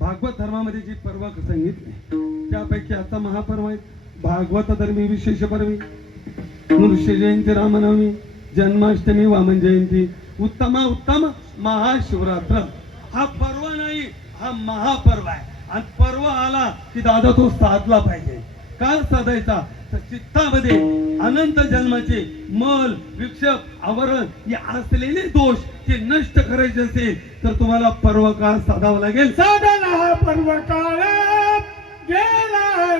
भागवत धर्मामध्ये जी पर्व सांगितले त्यापैकी आता महापर्व आहे भागवत धर्मी विशेष पर्वी. नृष्य जयंती रामनवमी जन्माष्टमी वामन जयंती. उत्तमा उत्तम महाशिवरात्र. हा पर्व नाही हा महापर्व आहे. आणि पर्व आला की दादा तो साधला पाहिजे. का साधायचा? तर चित्तामध्ये अनंत जन्माचे मल विक्षेप आवरण हे असलेले दोष ते नष्ट करायचे असेल तर तुम्हाला पर्व काळ साधावा लागेल. साधना पर्व काळ गेला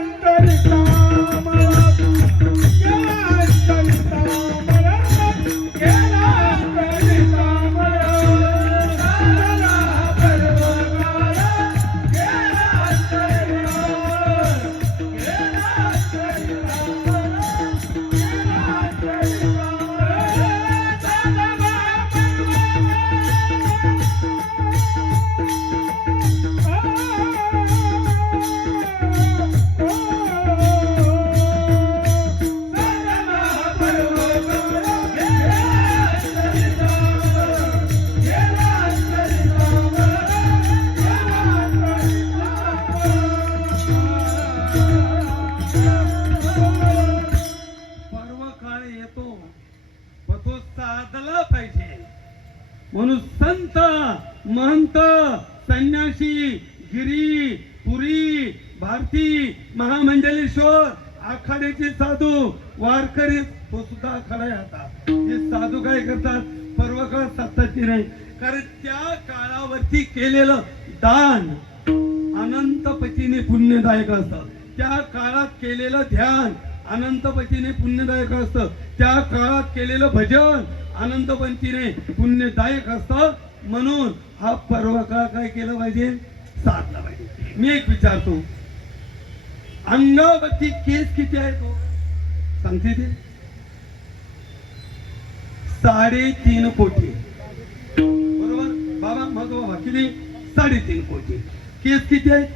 संन्यासी गिरी पुरी भारती महामंडलेश्वर आखाड्याचे साधू वारकरी तो सुद्धा आखाडा आता. हे साधू काय करतात? पर्व काळ साधतात नाही. कारण त्या काळावरती केलेलं दान अनंतपतीने पुण्यदायक असतं. त्या काळात केलेलं ध्यान अनंतपतीने पुण्यदायक असतं. त्या काळात केलेलं भजन अनंतपंतीने पुण्यदायक असतं. म्हणून हा पर्व काळ काय केलं पाहिजे? साधला पाहिजे. मी एक विचारतो. अंगावरती केस किती आहे तो? सांगते ते? साडेतीन कोटी. बरोबर? बाबा मग बाबा किती? साडेतीन कोटी. केस किती आहे?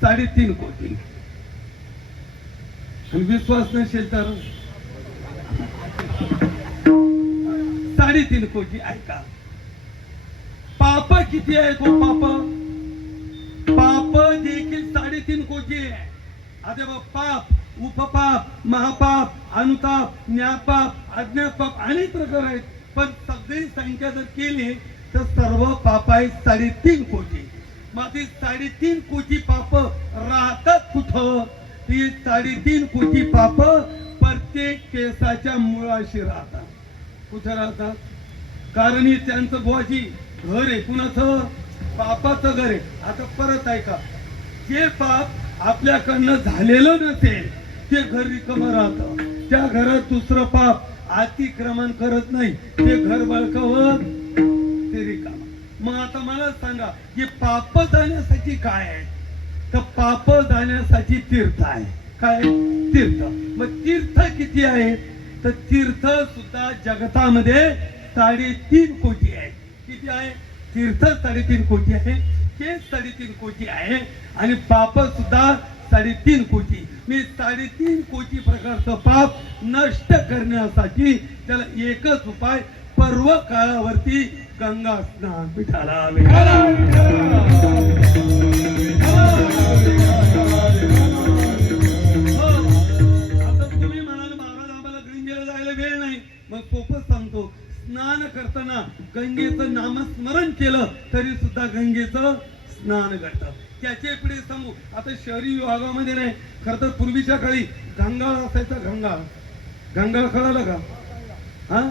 साडेतीन कोटी. आणि विश्वास नसेल तर साडेतीन कोटी ऐका पाप किती आहे तो हो पाप? पाप देखील साडेतीन कोटी आहे. आता पाप उपपाप महापाप अनुताप ज्ञापाप अज्ञापाप अनेक प्रकार आहेत. पण सगळी संख्या जर केली तर सर्व पाप आहेत साडेतीन कोटी. मग ती साडेतीन कोटी पाप राहतात कुठं? ती साडेतीन कोटी पाप प्रत्येक केसाच्या मुळाशी राहतात. कुठं राहतात? कारण हे त्यांचं बुवाची घर आहे कुणाचं पापाचं घर आहे. आता परत ऐका. जे पाप आपल्याकडनं झालेलं नसेल ते घर रिकम राहतं. त्या घरात दुसरं पाप अतिक्रमण करत नाही. ते घर बळकावत ते रिकाम. मग आता मला सांगा की पाप जाण्यासाठी काय आहे? तर पाप जाण्यासाठी तीर्थ आहे. काय? तीर्थ. मग तीर्थ किती आहे? तर तीर्थ सुद्धा जगतामध्ये साडेतीन कोटी आहे. किती आहे? तीर्थ साडेतीन कोटी आहे. केस साडेतीन कोटी आहे. आणि पाप सुद्धा साडेतीन कोटी मी साडेतीन कोटी प्रकारचं पाप नष्ट करण्यासाठी त्याला एकच उपाय पर्व काळावरती गंगा स्नान पिठाला स्नान करताना गंगेचं नामस्मरण केलं तरी सुद्धा गंगेचं स्नान घडतं. त्याचे पुढे सांगू आता शहरी विभागामध्ये नाही खर तर पूर्वीच्या काळी गंगाळ असायचा गंगाळ. गंगाळ कळालं का? हा?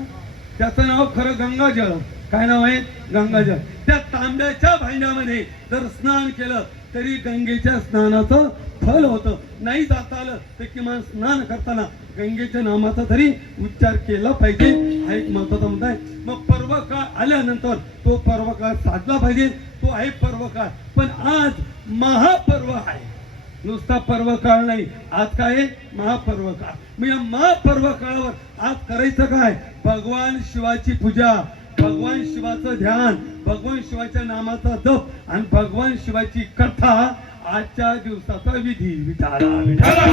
त्याचं नाव खरं गंगाजळ. काय नाव आहे? गंगाजळ. त्या तांब्याच्या भांड्यामध्ये जर स्नान केलं तरी गंगेच्या स्नानाचं फल होतं. नाही जाता आलं तर किमान स्नान करताना गंगेच्या नामाचा तरी उच्चार केला पाहिजे. हा एक महत्त्वाचा मुद्दा आहे. मग पर्व काळ आल्यानंतर तो पर्व काळ साधला पाहिजे. तो आहे पर्व काळ पण आज महापर्व आहे. नुसता पर्व काळ नाही. आज काय आहे? महापर्व काळ मग या महापर्व काळावर आज करायचं काय? भगवान शिवाची पूजा. भगवान शिवाचं ध्यान भगवान शिवाच्या नामाचा जप आणि भगवान शिवाची कथा आजच्या दिवसाचा विधी. विचारा विचारा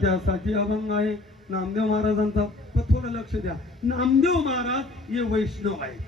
त्यासाठी हो, अभंग आहे. नामदेव महाराजांचा थोडं लक्ष द्या. नामदेव महाराज हे वैष्णव आहेत.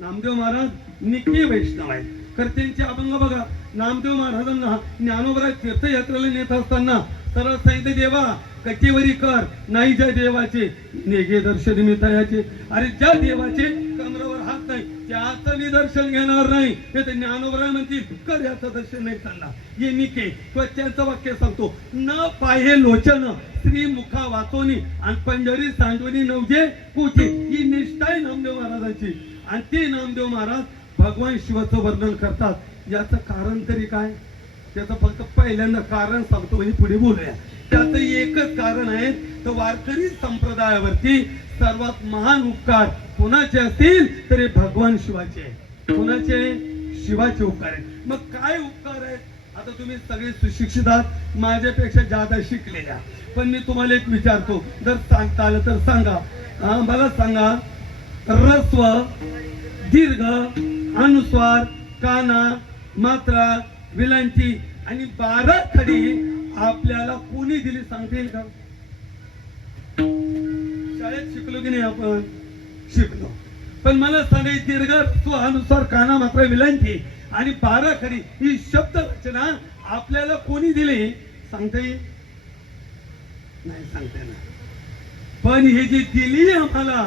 नामदेव महाराज निके वैष्णव आहेत. तर त्यांचे अभंग बघा. नामदेव महाराजांना ज्ञानोबरा तीर्थयात्रेला नेत असताना सरळ सांगितले देवा कचेवरी कर नाही ज्या देवाचे नेगे दर्शन मी तयाचे अरे ज्या देवाचे कमरावर हात नाही त्याचं मी दर्शन घेणार नाही. ते तर ज्ञानोबरा म्हणतील कर याचं दर्शन नाही चालणार. ये निके त्वच्याचं वाक्य सांगतो. न पाहे लोचन स्त्री मुखा वाचोनी आणि पंढरी सांडवणी नवजे कुचे ही निष्ठा आहे नामदेव महाराजांची. आणि ते नामदेव महाराज भगवान शिवाचं वर्णन करतात. याचं कारण तरी काय? त्याचं फक्त पहिल्यांदा कारण सांगतो म्हणजे पुढे बोलूया. त्याचं एकच कारण आहे तर वारकरी संप्रदायावरती सर्वात महान उपकार कोणाचे असतील तरी भगवान शिवाचे कोणाचे? शिवाचे उपकार आहेत. मग काय उपकार आहेत? आता तुम्ही सगळे सुशिक्षित आहात माझ्यापेक्षा जादा शिकलेल्या. पण मी तुम्हाला एक विचारतो जर सांगता आलं तर सांगा. हा, मला सांगा. रस्व दीर्घ अनुस्वार काना मात्रा विलांची आणि बारा खडी आपल्याला कोणी दिली सांगता येईल का? शाळेत शिकलो की नाही आपण? शिकलो. पण मला सांगाय दीर्घ रस्व काना मात्र विलांची आणि बारा खडी ही शब्द रचना आपल्याला कोणी दिली? सांगता? येईल नाही सांगता येणार पण हे जी दिली आम्हाला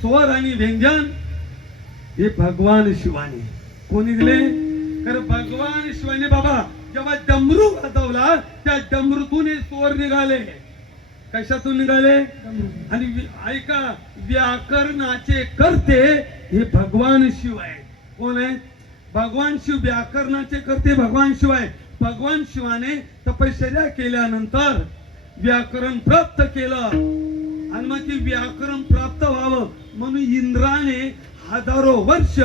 स्वर आणि व्यंजन हे भगवान शिवाने. कोणी दिले? तर भगवान शिवाने बाबा जेव्हा डमरू वाजवला त्या डमरूतून हे स्वर निघाले. कशातून निघाले? आणि ऐका व्याकरणाचे करते हे भगवान शिव आहे कोण आहे? भगवान शिव व्याकरणाचे करते भगवान शिव आहे भगवान शिवाने तपश्चर्या केल्यानंतर व्याकरण प्राप्त केलं. आणि मग ते व्याकरण प्राप्त व्हावं म्हणून इंद्राने हजारो वर्ष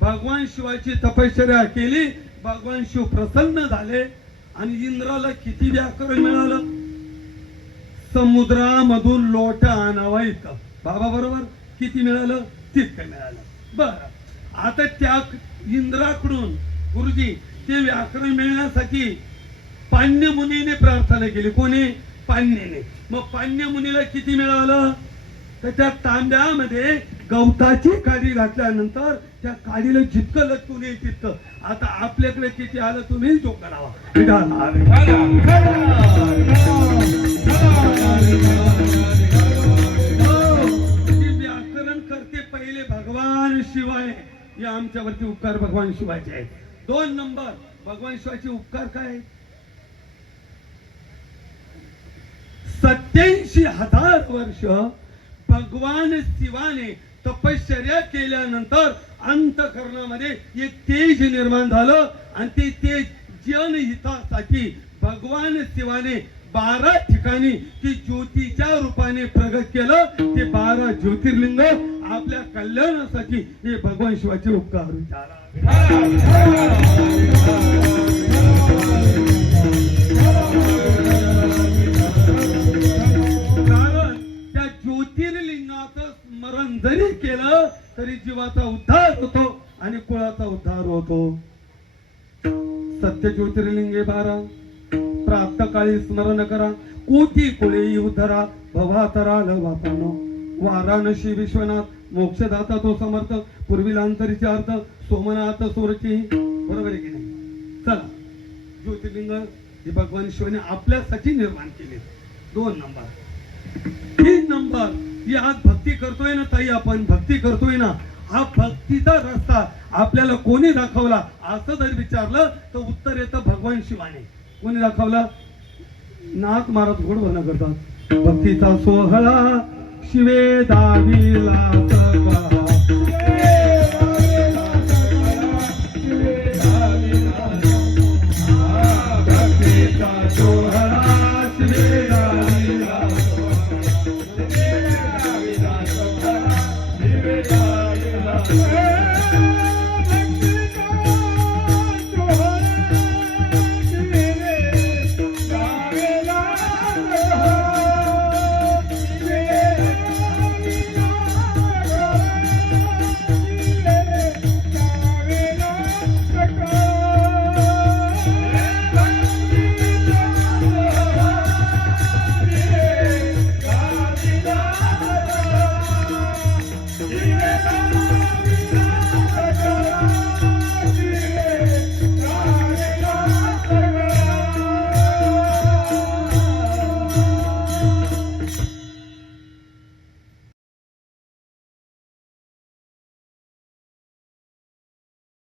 भगवान शिवाची तपश्चर्या केली भगवान शिव प्रसन्न झाले आणि इंद्राला किती व्याकरण मिळालं? समुद्रामधून लोट आणावा इतकं. बाबा बरोबर? किती मिळालं? तितकं मिळालं. बर. आता त्या इंद्राकडून गुरुजी ते व्याकरण मिळण्यासाठी पाण्य मुनीने प्रार्थना केली. कोणी? पाण्याने. मग पाण्य मुनीला किती मिळालं? तर त्या तांब्यामध्ये गवताची काडी घातल्यानंतर त्या काडीला जितकं लटकून येईल तितकं. आता आपल्याकडे किती आलं तुम्ही जो करावा. विधान व्याकरण करते पहिले भगवान शिवाय. या आमच्यावरती उपकार भगवान शिवायचे आहेत. दोन नंबर भगवान शिवाचे उपकार काय? सत्याऐंशी हजार वर्ष भगवान शिवाने तपश्चर्या केल्यानंतर अंतकरणामध्ये एक तेज निर्माण झालं आणि ते तेज जनहितासाठी भगवान शिवाने बारा ठिकाणी ती ज्योतीच्या रूपाने प्रगत केलं. ते बारा ज्योतिर्लिंग आपल्या कल्याणासाठी हे भगवान शिवाचे उपकार. कारण त्या ज्योतिर्लिंगाचं स्मरण जरी केलं तरी जीवाचा उद्धार होतो. सत्य ज्योतिर्लिंगे बारा प्राप्त काळी स्मरण करा. कोटी कुळे उधरा भवातराल वापनो वाराणसी विश्वनाथ मोक्षदाता तो समर्थ. पूर्वीलांतरीचे अर्थ सोमनाथ सोरची. बरोबर आहे की नाही? चला ज्योतिर्लिंग हे भगवान शिवाने आपल्यासाठी निर्माण केले. दोन नंबर. तीन नंबर ही आज भक्ती करतोय ना ताई आपण? भक्ती करतोय ना? हा भक्तीचा रस्ता आपल्याला कोणी दाखवला? असं जर विचारलं तर उत्तर येतं भगवान शिवाने. कोणी दाखवलं? नाक मारत गोड बन करतात. भक्तीचा सोहळा शिवे दाविला Gracias.